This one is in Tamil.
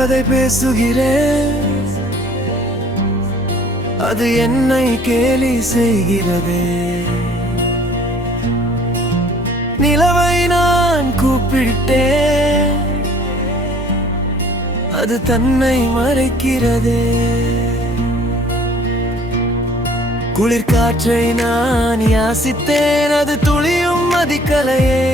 கதை பேசுகிறேன், அது என்னை கேலி செய்கிறதே. நிலவை நான் கூப்பிட்டேன், அது தன்னை மறைக்கிறதே. குளிர் காற்றை நான் யாசித்தேன், அது துளியும் மதிக்கலையே.